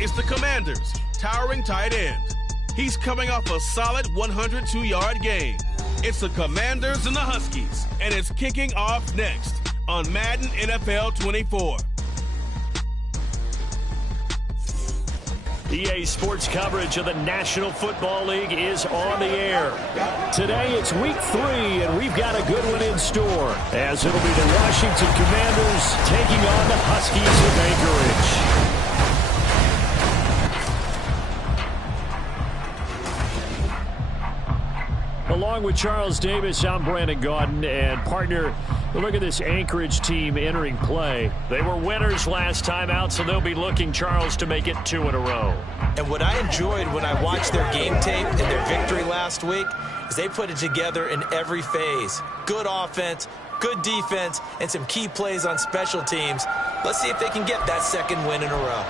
It's the Commanders' towering tight end. He's coming off a solid 102-yard game. It's the Commanders and the Huskies, and it's kicking off next on Madden NFL 24. EA Sports coverage of the National Football League is on the air. Today it's week 3, and we've got a good one in store, as it'll be the Washington Commanders taking on the Huskies of Anchorage. Along with Charles Davis, I'm Brandon Gaudin, and partner, look at this Anchorage team entering play. They were winners last time out, so they'll be looking, Charles, to make it 2 in a row. And what I enjoyed when I watched their game tape and their victory last week is they put it together in every phase. Good offense, good defense, and some key plays on special teams. Let's see if they can get that second win in a row.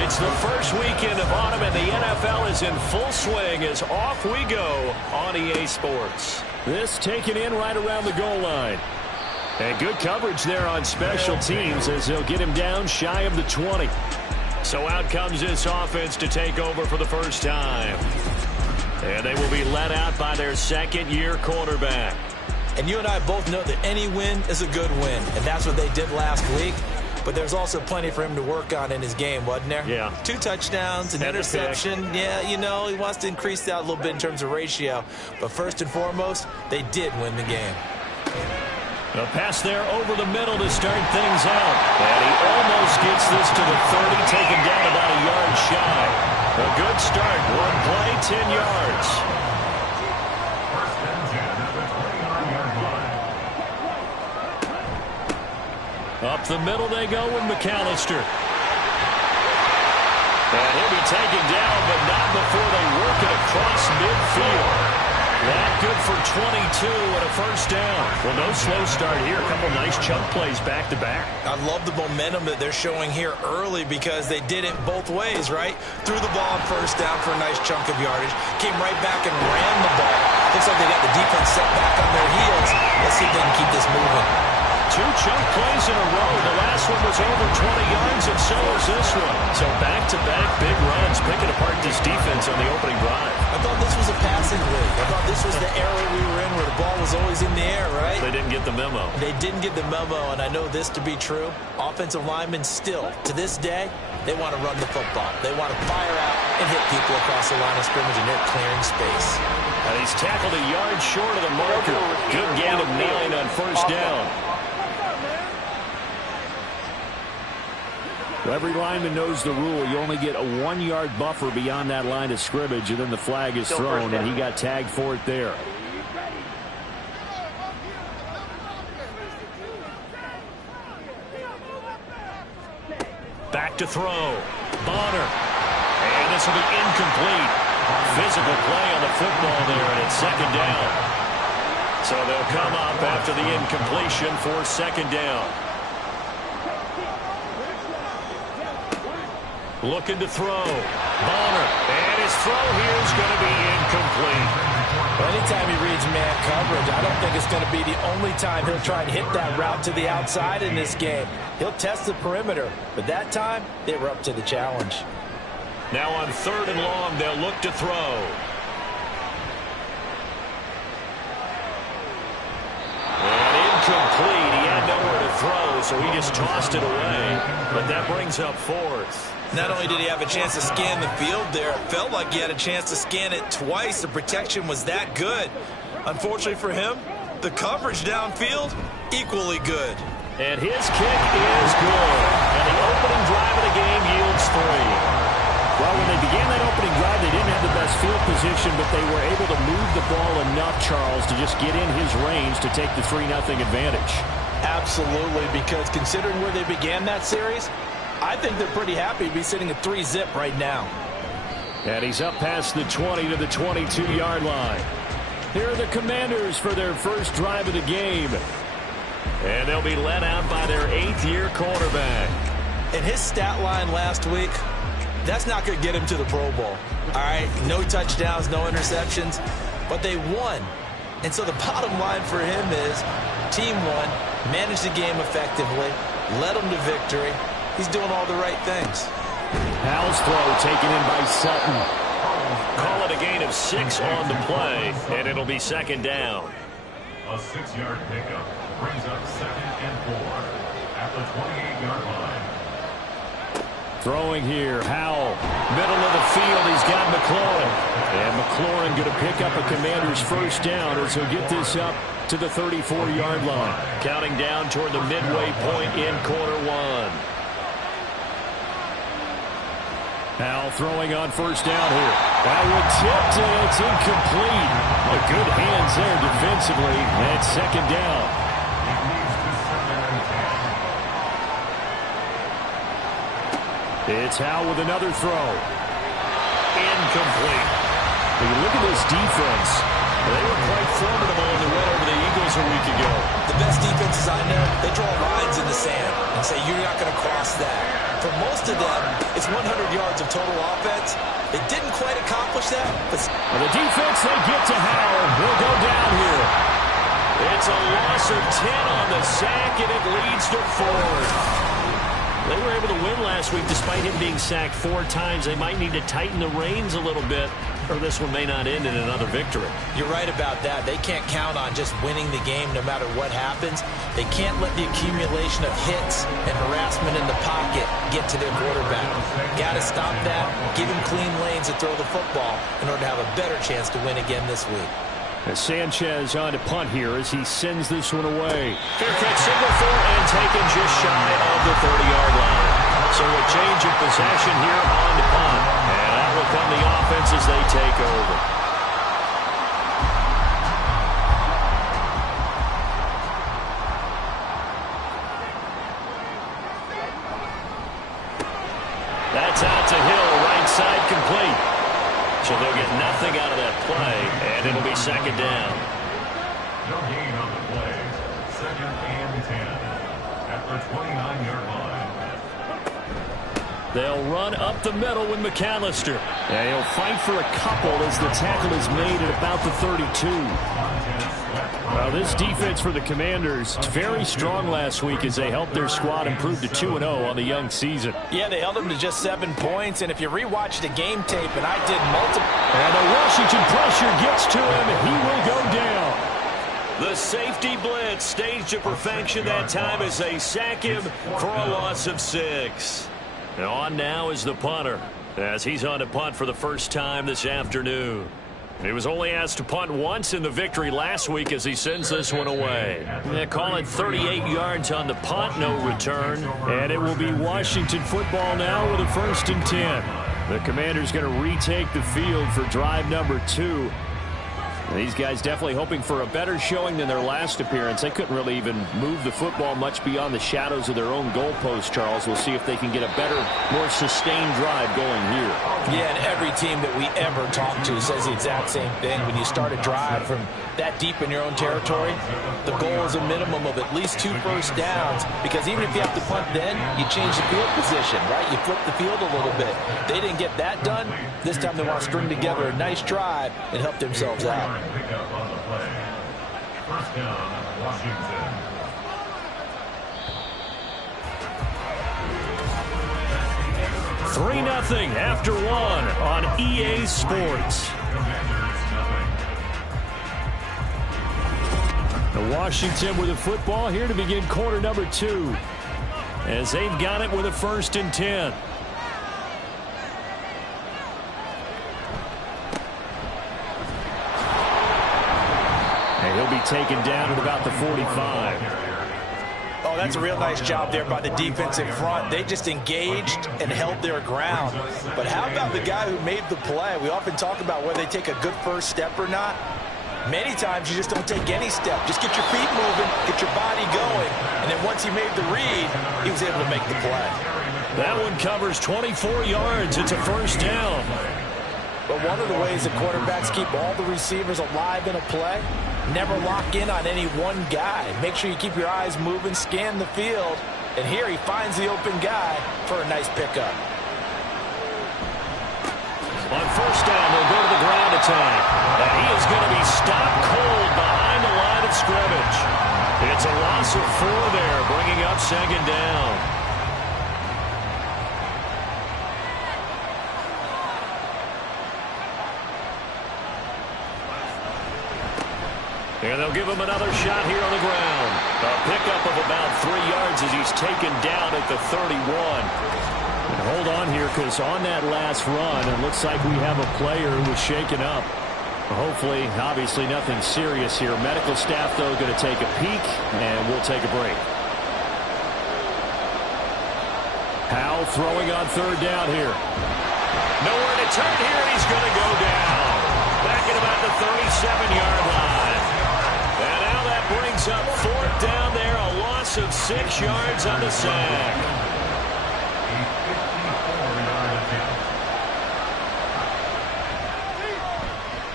It's the first weekend of autumn, and the NFL is in full swing as off we go on EA Sports. This taken in right around the goal line. And good coverage there on special teams as they'll get him down shy of the 20. So out comes this offense to take over for the first time. And they will be let out by their second-year quarterback. And you and I both know that any win is a good win, and that's what they did last week. But there's also plenty for him to work on in his game, wasn't there? Yeah. 2 touchdowns, an interception. Yeah, you know, he wants to increase that a little bit in terms of ratio. But first and foremost, they did win the game. A pass there over the middle to start things out. And he almost gets this to the 30, taken down about a yard shy. A good start. 1 play, 10 yards. Up the middle they go with McAllister. And he'll be taken down, but not before they work it across midfield. That good for 22 and a first down. Well, no slow start here. A couple nice chunk plays back-to-back. I love the momentum that they're showing here early because they did it both ways, right? Threw the ball on first down for a nice chunk of yardage. Came right back and ran the ball. Looks like they got the defense set back on their heels. Let's see if they can keep this moving. 2 chunk plays in a row. The last one was over 20 yards, and so is this one. So back-to-back big runs, picking apart this defense on the opening drive. I thought this was a passing league. I thought this was the era we were in where the ball was always in the air, right? They didn't get the memo. They didn't get the memo, and I know this to be true. Offensive linemen still, to this day, they want to run the football. They want to fire out and hit people across the line of scrimmage, and they're clearing space. And he's tackled a yard short of the marker. Good gain of 9 on first down. Well, every lineman knows the rule. You only get a 1-yard buffer beyond that line of scrimmage, and then the flag is thrown, and he got tagged for it there. Back to throw. Bonner. And this will be incomplete. Physical play on the football there, and it's second down. So they'll come up after the incompletion for second down. Looking to throw. Bonner. And his throw here is going to be incomplete. Well, anytime he reads man coverage, I don't think it's going to be the only time he'll try and hit that route to the outside in this game. He'll test the perimeter, but that time, they were up to the challenge. Now on 3rd and long, they'll look to throw. And incomplete. He had nowhere to throw, so he just tossed it away. But that brings up 4th. Not only did he have a chance to scan the field there, it felt like he had a chance to scan it twice. The protection was that good. Unfortunately for him, the coverage downfield, equally good. And his kick is good. And the opening drive of the game yields 3. Well, when they began that opening drive, they didn't have the best field position, but they were able to move the ball enough, Charles, to just get in his range to take the 3-0 advantage. Absolutely, because considering where they began that series, I think they're pretty happy to be sitting at 3-zip right now. And he's up past the 20 to the 22-yard line. Here are the Commanders for their first drive of the game. And they'll be led out by their 8th-year quarterback. And his stat line last week, that's not going to get him to the Pro Bowl. All right, no touchdowns, no interceptions. but they won. And so the bottom line for him is team won, managed the game effectively, led them to victory. He's doing all the right things. Howell's throw taken in by Sutton. Call it a gain of 6 on the play, and it'll be second down. A 6-yard pickup brings up 2nd and 4 at the 28-yard line. Throwing here, Howell. Middle of the field, he's got McLaurin. And McLaurin going to pick up a Commander's first down as he'll get this up to the 34-yard line. Counting down toward the midway point in quarter one. Howell throwing on first down here. Howell tipped and it's incomplete. A good hands there defensively. And second down. It's Howell with another throw. Incomplete. When you look at this defense, they were quite formidable when they went over the Eagles a week ago. The best defenses I know, they draw lines in the sand and say, you're not going to cross that. For most of them, it's 100 yards of total offense. They didn't quite accomplish that. But the defense, they get to Howell. He'll go down here. It's a loss of 10 on the sack, and it leads to Ford. They were able to win last week despite him being sacked 4 times. They might need to tighten the reins a little bit, or this one may not end in another victory. You're right about that. They can't count on just winning the game no matter what happens. They can't let the accumulation of hits and harassment in the pocket get to their quarterback. Got to stop that, give him clean lanes to throw the football in order to have a better chance to win again this week. As Sanchez on to punt here as he sends this one away. Fair catch, single for and taken just shy of the 30-yard line. So a change of possession here on the punt. And that will come the offense as they take over. That's out to Hill, right side complete. So they'll get nothing out of that play, and it'll be second down. No gain on the play. 2nd and 10 at the 29-yard line. They'll run up the middle with McAllister. And he'll fight for a couple as the tackle is made at about the 32. Well, this defense for the Commanders is very strong last week as they helped their squad improve to 2-0 on the young season. Yeah, they held them to just 7 points, and if you rewatch the game tape, and I did multiple... And the Washington pressure gets to him, and he will go down. The safety blitz staged to perfection that time as they sack him for a loss of 6. And on now is the punter as he's on to punt for the first time this afternoon. He was only asked to punt once in the victory last week as he sends this one away. They call it 38 yards on the punt, no return. And it will be Washington football now with a 1st and 10. The Commanders going to retake the field for drive number 2. These guys definitely hoping for a better showing than their last appearance. They couldn't really even move the football much beyond the shadows of their own goalpost, Charles. We'll see if they can get a better, more sustained drive going here. Yeah, and every team that we ever talk to says the exact same thing. When you start a drive from that deep in your own territory, the goal is a minimum of at least 2 first downs, because even if you have to punt then, you change the field position, right? You flip the field a little bit. They didn't get that done. This time they want to string together a nice drive and help themselves out. Pick up on the play. 1st down, Washington. Three 0 after 1 on EA Sports. The Washington with the football here to begin quarter number 2 as they've got it with a 1st and 10. He'll be taken down at about the 45. Oh, that's a real nice job there by the defense in front. They just engaged and held their ground. But how about the guy who made the play? We often talk about whether they take a good first step or not. Many times you just don't take any step. Just get your feet moving, get your body going. And then once he made the read, he was able to make the play. That one covers 24 yards. It's a 1st down. But one of the ways that quarterbacks keep all the receivers alive in a play, never lock in on any one guy. Make sure you keep your eyes moving, scan the field. And here he finds the open guy for a nice pickup. On 1st down, they'll go to the ground the tank. And he is going to be stopped cold behind the line of scrimmage. It's a loss of 4 there, bringing up second down. And they'll give him another shot here on the ground. A pickup of about 3 yards as he's taken down at the 31. And hold on here, because on that last run, it looks like we have a player who was shaken up. Hopefully, obviously nothing serious here. Medical staff, though, going to take a peek, and we'll take a break. Howell throwing on third down here. Nowhere to turn here, and he's going to go down. Back at about the 37-yard line. And now that brings up fourth down there, a loss of 6 yards on the sack.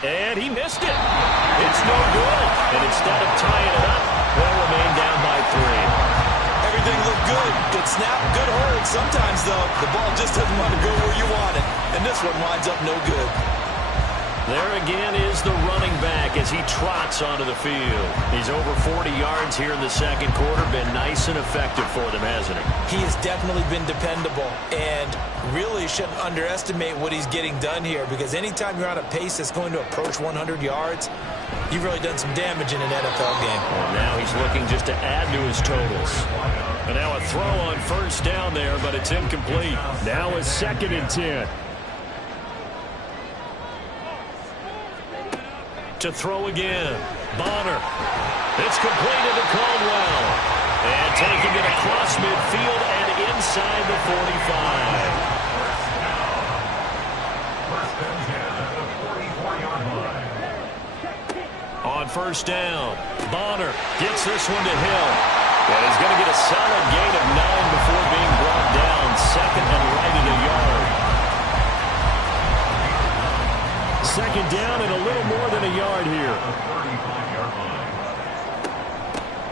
And he missed it. It's no good. And instead of tying it up, they'll remain down by 3. Everything looked good. Good snap, good hold. Sometimes, though, the ball just doesn't want to go where you want it. And this one winds up no good. There again is the running back as he trots onto the field. He's over 40 yards here in the second quarter. Been nice and effective for them, hasn't he? He has definitely been dependable, and really shouldn't underestimate what he's getting done here, because anytime you're on a pace that's going to approach 100 yards, you've really done some damage in an NFL game. And now he's looking just to add to his totals. And now a throw on first down there, but it's incomplete. Now a 2nd and 10. To throw again. Bonner. It's completed to Caldwell. And taking it across midfield and inside the 45. On first down, Bonner gets this one to Hill. And he's going to get a solid gain of 9 before being brought down. Second and right at a yard. Second down and a little more than a yard here.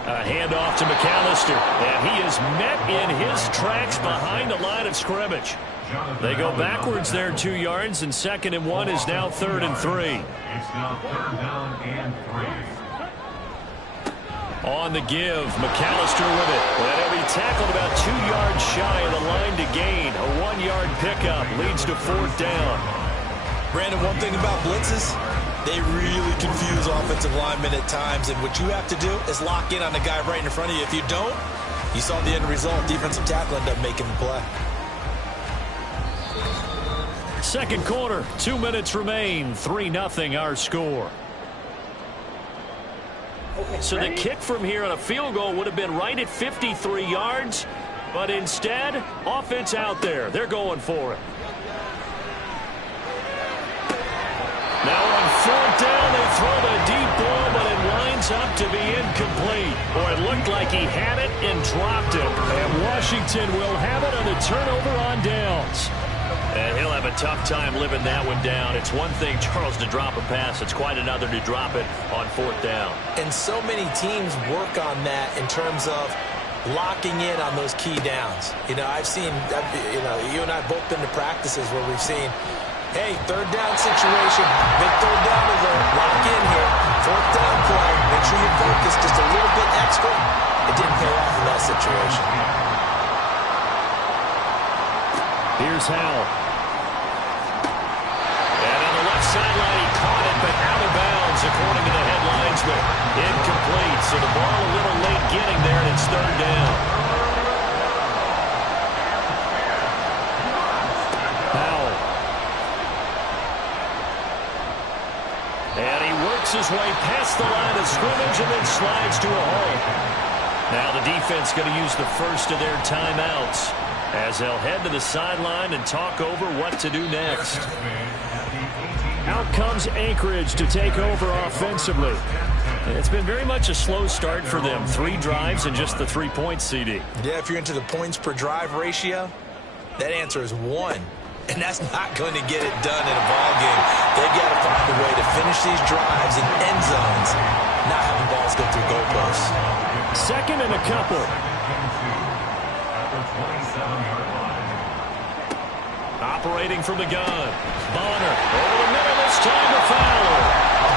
A handoff to McAllister. And he is met in his tracks behind the line of scrimmage. They go backwards there 2 yards, and 2nd and 1 is now 3rd and 3. It's now 3rd down and 3. On the give, McAllister with it. Well, he'll be tackled about 2 yards shy of the line to gain. A 1-yard pickup leads to 4th down. Brandon, one thing about blitzes, they really confuse offensive linemen at times, and what you have to do is lock in on the guy right in front of you. If you don't, you saw the end result. Defensive tackle ended up making the play. Second quarter, 2 minutes remain. 3-0 our score. So the kick from here on a field goal would have been right at 53 yards, but instead, offense out there. They're going for it. Now on 4th down, they throw the deep ball, but it winds up to be incomplete. Or it looked like he had it and dropped it. And Washington will have it on a turnover on downs. And he'll have a tough time living that one down. It's one thing, Charles, to drop a pass. It's quite another to drop it on 4th down. And so many teams work on that in terms of locking in on those key downs. You know, I've seen, you and I both been to practices where we've seen, hey, 3rd down situation, big 3rd down alert, lock in here, 4th down play, make sure you focus just a little bit extra. It didn't pay off in that situation. Here's Howell. And on the left sideline, he caught it, but out of bounds, according to the headlinesman. Incomplete, so the ball a little late getting there, and it's 3rd down. Howell. And he works his way past the line of scrimmage and then slides to a halt. Now the defense going to use the first of their timeouts as they'll head to the sideline and talk over what to do next. Out comes Anchorage to take over offensively. It's been very much a slow start for them. 3 drives and just the 3 points, CD. Yeah, if you're into the points per drive ratio, that answer is 1. And that's not going to get it done in a ball game. They've got to find a way to finish these drives in end zones, not having balls go through goalposts. 2nd and a couple. Operating from the gun. Bonner over the middle this time to Fowler.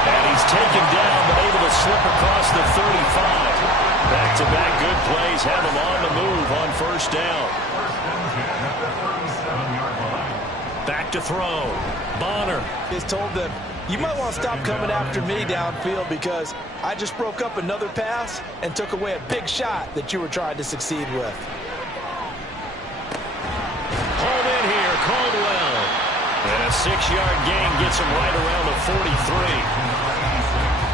And he's taken down but able to slip across the 35. Back-to-back good plays have him on the move on first down. Back to throw. Bonner has told them, you might want to stop coming after me downfield because I just broke up another pass and took away a big shot that you were trying to succeed with. Home in here, Caldwell. And a 6-yard gain gets him right around the 43.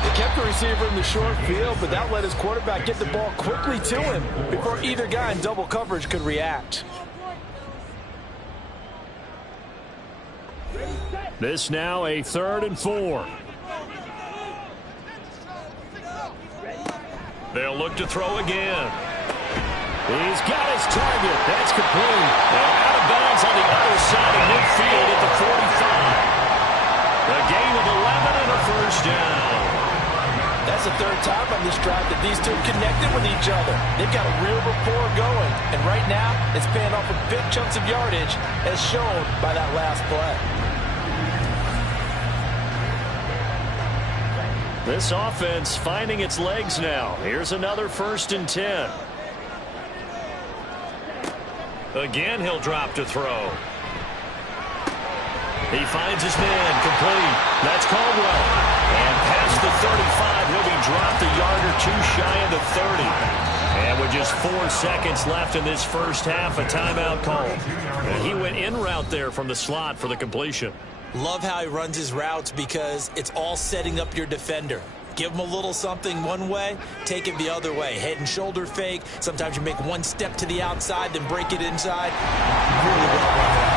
They kept the receiver in the short field, but that let his quarterback get the ball quickly to him before either guy in double coverage could react. This now a 3rd and 4. They'll look to throw again. He's got his target. That's complete. And out of bounds on the other side of midfield at the 45. A gain of 11 and a first down. That's the 3rd time on this drive that these two connected with each other. They've got a real rapport going. And right now, it's paying off with big chunks of yardage as shown by that last play. This offense finding its legs now. Here's another 1st and 10. Again, he'll drop to throw. He finds his man, complete. That's Caldwell. And past the 35, he'll be dropped a yard or two shy of the 30. And with just 4 seconds left in this first half, a timeout call. And he went in route there from the slot for the completion. Love how he runs his routes because it's all setting up your defender. Give him a little something one way, take it the other way. Head and shoulder fake. Sometimes you make one step to the outside, then break it inside. Really well run.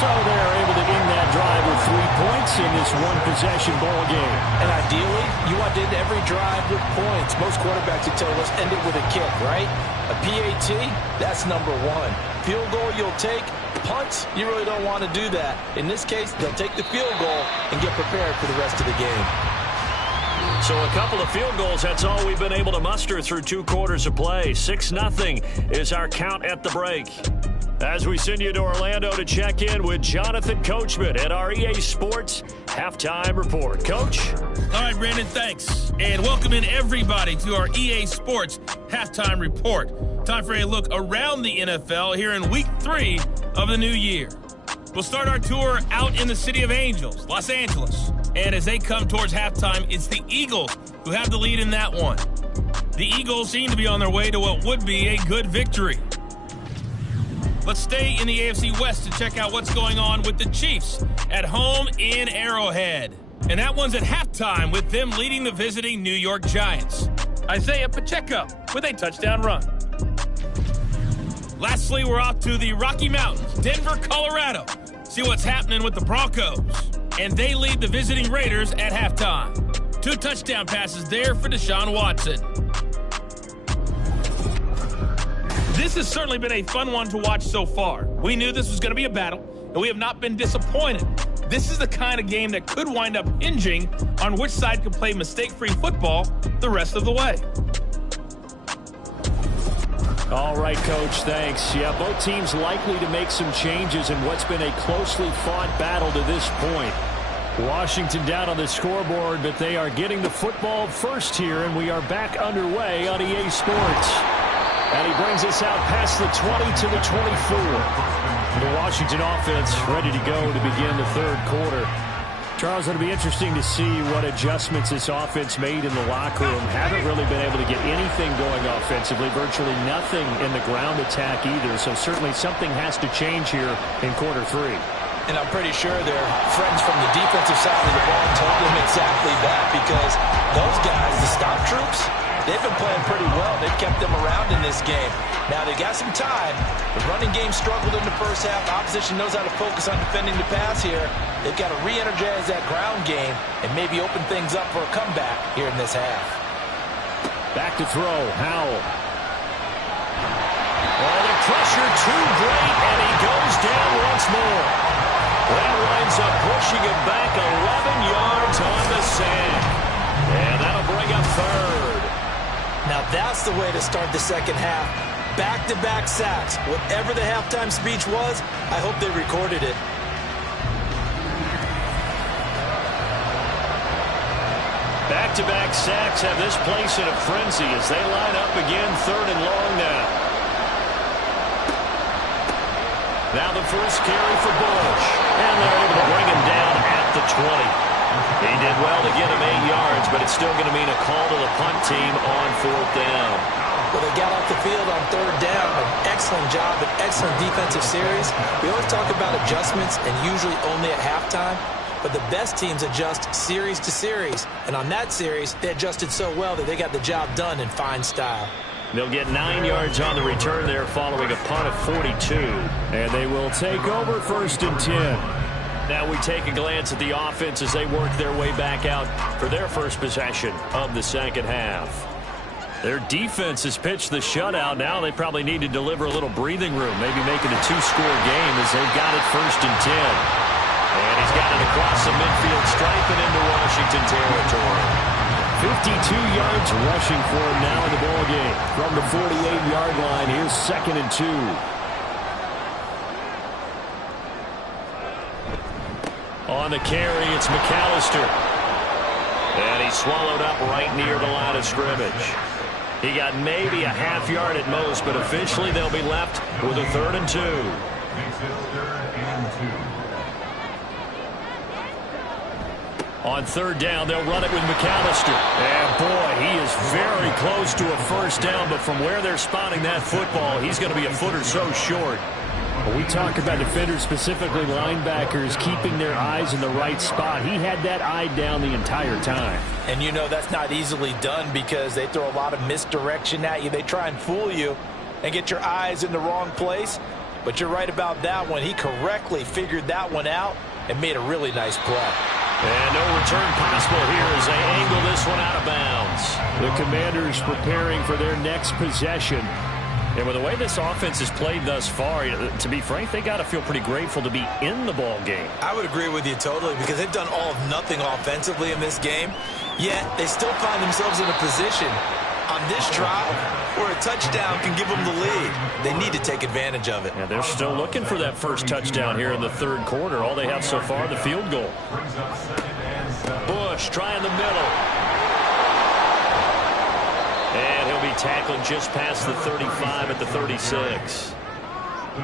So they're able to end that drive with 3 points in this one-possession ball game. And ideally, you want to end every drive with points. Most quarterbacks would tell us end it with a kick, right? A PAT, that's number 1. Field goal you'll take. Punts, you really don't want to do that. In this case, they'll take the field goal and get prepared for the rest of the game. So a couple of field goals, that's all we've been able to muster through 2 quarters of play. 6-0 is our count at the break. As we send you to Orlando to check in with Jonathan Coachman at our EA Sports Halftime Report. Coach? All right, Brandon, thanks. And welcome in everybody to our EA Sports Halftime Report. Time for a look around the NFL here in Week 3 of the new year. We'll start our tour out in the City of Angels, Los Angeles. And as they come towards halftime, it's the Eagles who have the lead in that one. The Eagles seem to be on their way to what would be a good victory. Let's stay in the AFC West to check out what's going on with the Chiefs at home in Arrowhead. And that one's at halftime with them leading the visiting New York Giants. Isaiah Pacheco with a touchdown run. Lastly, we're off to the Rocky Mountains, Denver, Colorado. See what's happening with the Broncos. And they lead the visiting Raiders at halftime. 2 touchdown passes there for Deshaun Watson. This has certainly been a fun one to watch so far. We knew this was going to be a battle, and we have not been disappointed. This is the kind of game that could wind up hinging on which side can play mistake-free football the rest of the way. All right, Coach, thanks. Yeah, both teams likely to make some changes in what's been a closely fought battle to this point. Washington down on the scoreboard, but they are getting the football first here, and we are back underway on EA Sports. And he brings us out past the 20 to the 24. The Washington offense ready to go to begin the 3rd quarter. Charles, it'll be interesting to see what adjustments this offense made in the locker room. Haven't really been able to get anything going offensively, virtually nothing in the ground attack either. So certainly something has to change here in quarter 3. And I'm pretty sure their friends from the defensive side of the ball told them exactly that because those guys, the stop troops, they've been playing pretty well. They've kept them around in this game. Now, they got some time. The running game struggled in the first half. Opposition knows how to focus on defending the pass here. They've got to re-energize that ground game and maybe open things up for a comeback here in this half. Back to throw, Howell. Oh, the pressure too great, and he goes down once more. That winds up pushing him back 11 yards on the sand. And that'll bring up 3rd. Now that's the way to start the second half. Back-to-back sacks. Whatever the halftime speech was, I hope they recorded it. Back-to-back sacks have this place in a frenzy as they line up again, 3rd and long now. Now the first carry for Bush. And they're able to bring him down at the 20. He did well to get him 8 yards, but it's still going to mean a call to the punt team on 4th down. Well, they got off the field on 3rd down. An excellent job, an excellent defensive series. We always talk about adjustments and usually only at halftime. But the best teams adjust series to series. And on that series, they adjusted so well that they got the job done in fine style. They'll get 9 yards on the return there following a punt of 42. And they will take over 1st and 10. Now we take a glance at the offense as they work their way back out for their first possession of the second half. Their defense has pitched the shutout. Now they probably need to deliver a little breathing room, maybe make it a 2-score game as they've got it 1st and 10. And he's got it across the midfield stripe and into Washington territory. 52 yards rushing for him now in the ballgame. From the 48-yard line, here's 2nd and 2. On the carry, it's McAllister. And he's swallowed up right near the line of scrimmage. He got maybe a half yard at most, but officially they'll be left with a 3rd and 2. Makes it 3rd and 2. On 3rd down, they'll run it with McAllister. And boy, he is very close to a 1st down, but from where they're spotting that football, he's going to be a foot or so short. When we talk about defenders, specifically linebackers, keeping their eyes in the right spot, he had that eye down the entire time. And you know that's not easily done because they throw a lot of misdirection at you. They try and fool you and get your eyes in the wrong place. But you're right about that one. He correctly figured that one out and made a really nice play. And no return possible here as they angle this one out of bounds. The Commanders preparing for their next possession. And with the way this offense has played thus far, to be frank, they got to feel pretty grateful to be in the ball game. I would agree with you totally because they've done all of nothing offensively in this game, yet they still find themselves in a position on this drive where a touchdown can give them the lead. They need to take advantage of it. Yeah, they're still looking for that first touchdown here in the 3rd quarter. All they have so far, the field goal. Bush trying the middle. And he'll be tackled just past the 35 at the 36.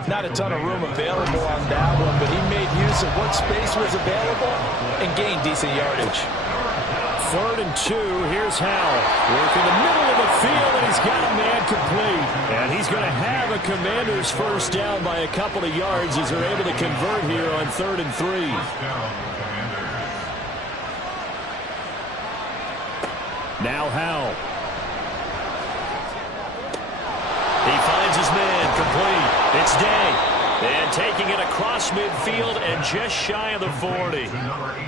Not a ton of room available on that one, but he made use of what space was available and gained decent yardage. 3rd and 2. Here's Howell. Working the middle of the field, and he's got a man complete. And he's going to have a Commander's 1st down by a couple of yards as they're able to convert here on 3rd and 3. Now Howell. He finds his man complete. It's Day. And taking it across midfield and just shy of the 40.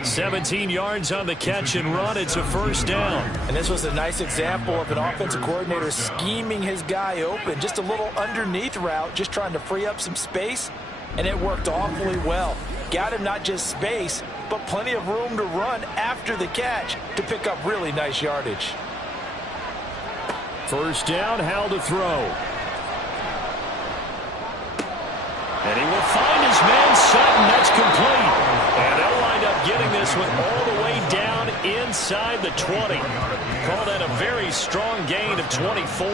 17 yards on the catch and run. It's a 1st down. And this was a nice example of an offensive coordinator scheming his guy open. Just a little underneath route, just trying to free up some space. And it worked awfully well. Got him not just space, but plenty of room to run after the catch to pick up really nice yardage. 1st down, Howell to throw. And he will find his man, Sutton. That's complete. And they'll wind up getting this one all the way down inside the 20. Call that a very strong gain of 24.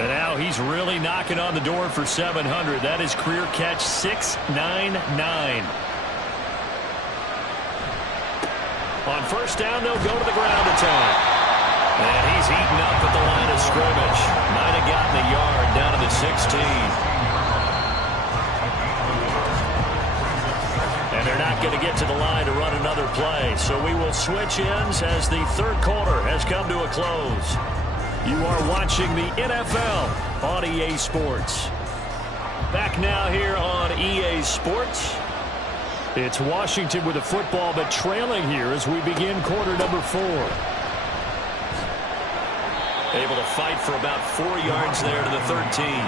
And now he's really knocking on the door for 700. That is career catch 699. On 1st down, they'll go to the ground attack. And he's eaten up at the line of scrimmage. Might have gotten a yard down to the 16. And they're not going to get to the line to run another play. So we will switch ends as the 3rd quarter has come to a close. You are watching the NFL on EA Sports. Back now here on EA Sports. It's Washington with the football, but trailing here as we begin quarter number 4. Able to fight for about 4 yards there to the 13.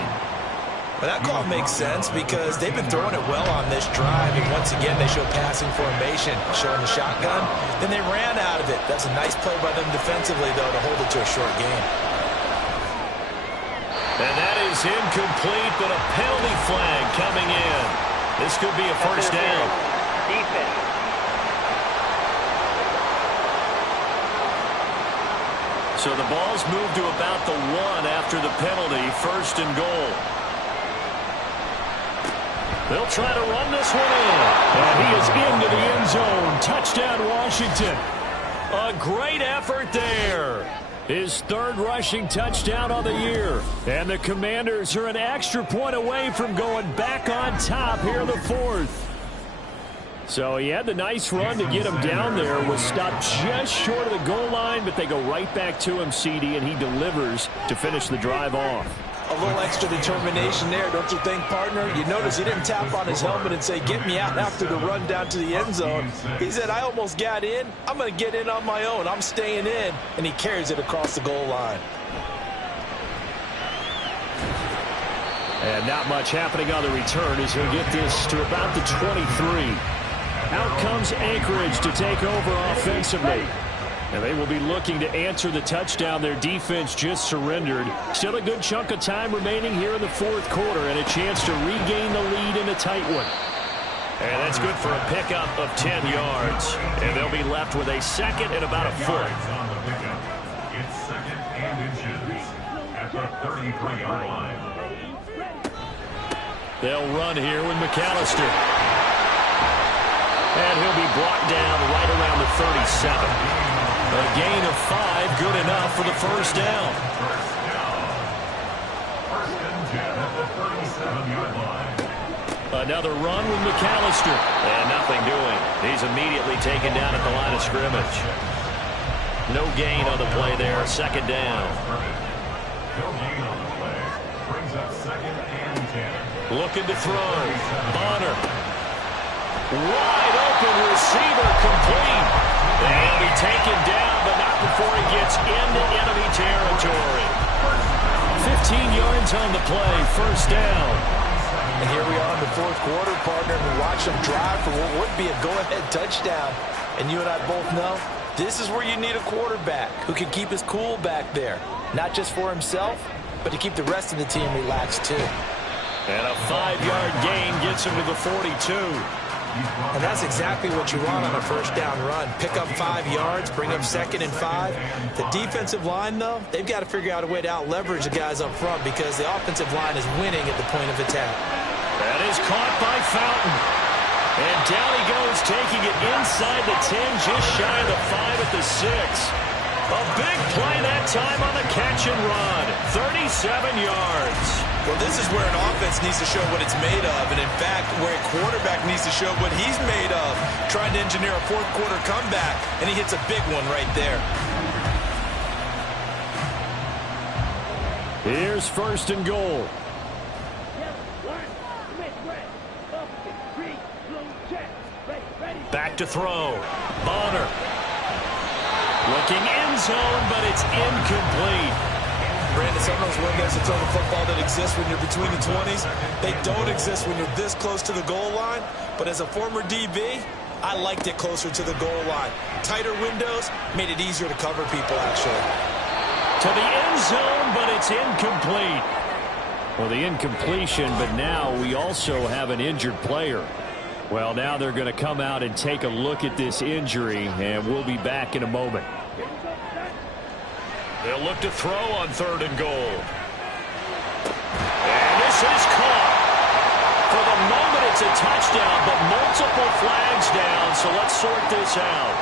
Well, that call makes sense because they've been throwing it well on this drive, and once again they show passing formation, showing the shotgun. Then they ran out of it. That's a nice play by them defensively, though, to hold it to a short game. And that is is incomplete, but a penalty flag coming in. This could be a first down. Defense. So the ball's moved to about the 1 after the penalty, 1st and goal. They'll try to run this one in. And he is into the end zone. Touchdown, Washington. A great effort there. His 3rd rushing touchdown of the year. And the Commanders are an extra point away from going back on top here in the 4th. So he had the nice run to get him down there. Was stopped just short of the goal line, but they go right back to him, CD, and he delivers to finish the drive off. A little extra determination there, don't you think, partner? You notice he didn't tap on his helmet and say, get me out after the run down to the end zone. He said, I almost got in. I'm going to get in on my own. I'm staying in. And he carries it across the goal line. And not much happening on the return as he'll get this to about the 23. Out comes Anchorage to take over offensively. And they will be looking to answer the touchdown their defense just surrendered. Still a good chunk of time remaining here in the 4th quarter and a chance to regain the lead in a tight one. And that's good for a pickup of 10 yards. And they'll be left with a 2nd and about a 4th. It's 2nd and inches at the 33-yard line. They'll run here with McAllister. And he'll be brought down right around the 37. A gain of 5, good enough for the first down. First and 10 at the 37-yard line. Another run with McAllister. And nothing doing. He's immediately taken down at the line of scrimmage. No gain on the play there. 2nd down. No gain on the play. Brings up 2nd and 10. Looking to throw. Bonner. Wide open receiver, complete. And he'll be taken down, but not before he gets into enemy territory. 15 yards on the play, first down. And here we are in the 4th quarter, partner, and we watch them drive for what would be a go-ahead touchdown. And you and I both know this is where you need a quarterback who can keep his cool back there. Not just for himself, but to keep the rest of the team relaxed too. And a 5-yard gain gets him to the 42. And that's exactly what you want on a first down run. Pick up 5 yards, bring up 2nd and 5. The defensive line, though, they've got to figure out a way to out-leverage the guys up front because the offensive line is winning at the point of attack. That is caught by Fountain. And down he goes, taking it inside the 10, just shy of the 5 at the 6. A big play that time on the catch and run. 37 yards. Well, this is where an offense needs to show what it's made of. And, in fact, where a quarterback needs to show what he's made of. Trying to engineer a 4th quarter comeback, and he hits a big one right there. Here's 1st and goal. Back to throw. Bonner. Looking end zone, but it's incomplete. Brandon, some of those windows to throw the football that exist when you're between the 20s, they don't exist when you're this close to the goal line. But as a former DB, I liked it closer to the goal line. Tighter windows made it easier to cover people, actually. To the end zone, but it's incomplete. Well, the incompletion, but now we also have an injured player. Well, now they're going to come out and take a look at this injury, and we'll be back in a moment. They'll look to throw on 3rd and goal. And this is caught. For the moment, it's a touchdown, but multiple flags down, so let's sort this out.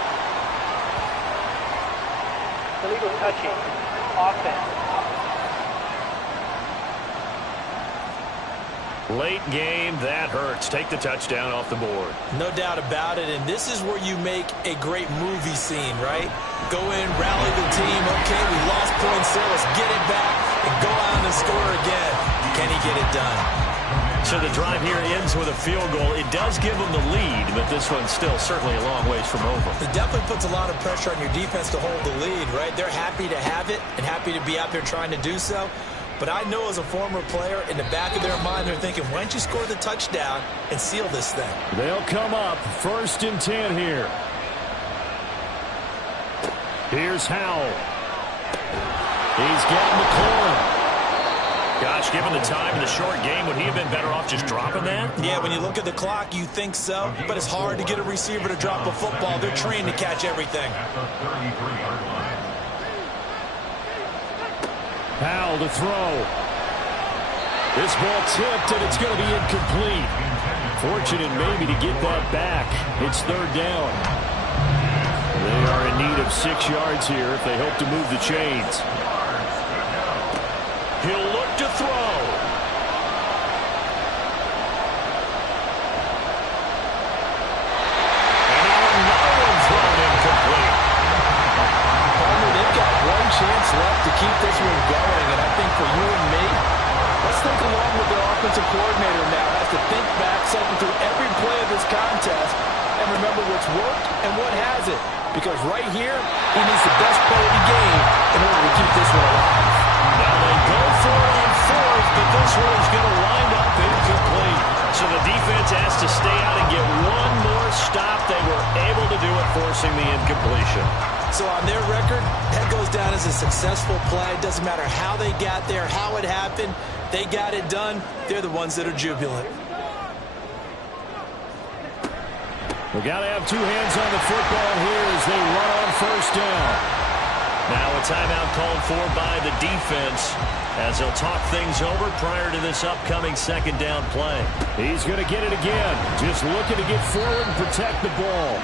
Illegal touching. Offense. Late game, that hurts. Take the touchdown off the board. No doubt about it, and this is where you make a great movie scene, right? Go in, rally the team. Okay, we lost points there. Let's get it back and go out and score again. Can he get it done? So the drive here ends with a field goal. It does give them the lead, but this one's still certainly a long ways from over. It definitely puts a lot of pressure on your defense to hold the lead, right? They're happy to have it and happy to be out there trying to do so. But I know as a former player, in the back of their mind, they're thinking, why don't you score the touchdown and seal this thing? They'll come up 1st and 10 here. Here's Howell. He's getting the corner. Got Josh, given the time in the short game, would he have been better off just dropping that? Yeah, when you look at the clock, you think so, but it's hard to get a receiver to drop a football. They're trained to catch everything. At the 33-yard line. Powell to throw. This ball tipped, and it's going to be incomplete. Fortunate maybe to get that back. It's third down. They are in need of 6 yards here if they hope to move the chains. He'll look to throw. And now another one thrown incomplete. Palmer, they've got one chance left to keep this one going, and I think for you and me, let's think along with their offensive coordinator now. Has to think back, cycle through every play of this contest, and remember what's worked and what hasn't. Because right here, he needs the best play of the game in order to keep this one alive. Now they go for it on fourth, but this one is going to wind up incomplete. So the defense has to stay out and get one more stop. They were able to do it, forcing the incompletion. So on their record, that goes down as a successful play. Doesn't matter how they got there, how it happened. They got it done. They're the ones that are jubilant. We've got to have two hands on the football here as they run on first down. Now a timeout called for by the defense as they'll talk things over prior to this upcoming second down play. He's going to get it again. Just looking to get forward and protect the ball.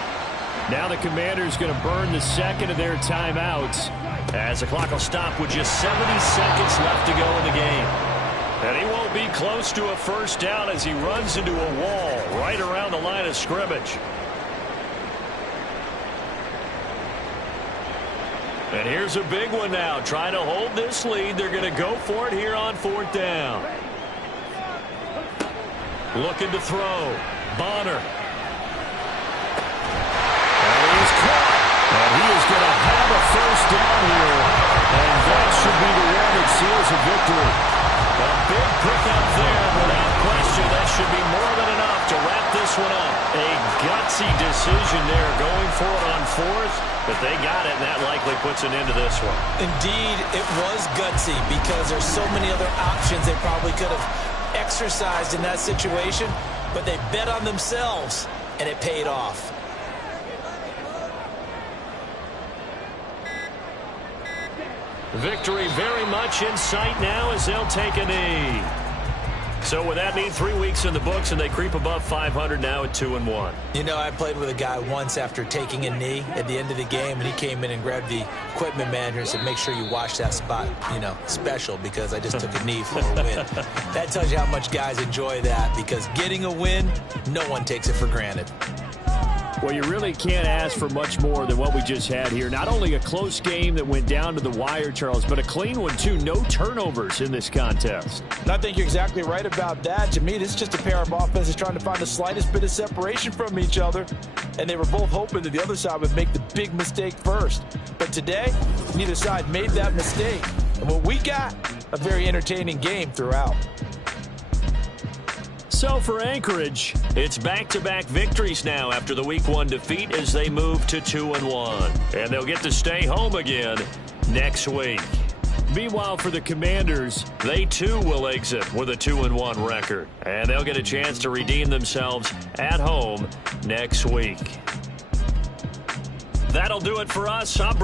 Now the Commanders going to burn the second of their timeouts as the clock will stop with just 70 seconds left to go in the game. And he won't be close to a first down as he runs into a wall right around the line of scrimmage. And here's a big one now. Trying to hold this lead. They're going to go for it here on fourth down. Looking to throw. Bonner. And he's caught. And he is going to have a first down here. And that should be the one that seals a victory. A big pickup there, without question. That should be more than enough to wrap this one up. A gutsy decision there, going for it on fourth, but they got it, and that likely puts an end to this one. Indeed, it was gutsy because there's so many other options they probably could have exercised in that situation, but they bet on themselves, and it paid off. Victory very much in sight now as they'll take a knee. So with that, need 3 weeks in the books, and they creep above 500 now at 2-1. You know, I played with a guy once after taking a knee at the end of the game, and he came in and grabbed the equipment manager and said, make sure you watch that spot, you know, special, because I just took a knee for a win. That tells you how much guys enjoy that, because getting a win, no one takes it for granted. Well, you really can't ask for much more than what we just had here. Not only a close game that went down to the wire, Charles, but a clean one, too. No turnovers in this contest. I think you're exactly right about that. To me, this is just a pair of offenses trying to find the slightest bit of separation from each other. And they were both hoping that the other side would make the big mistake first. But today, neither side made that mistake. And what we got, a very entertaining game throughout. So for Anchorage, it's back-to-back victories now after the Week 1 defeat as they move to 2-1. And they'll get to stay home again next week. Meanwhile, for the Commanders, they too will exit with a 2-1 record. And they'll get a chance to redeem themselves at home next week. That'll do it for us.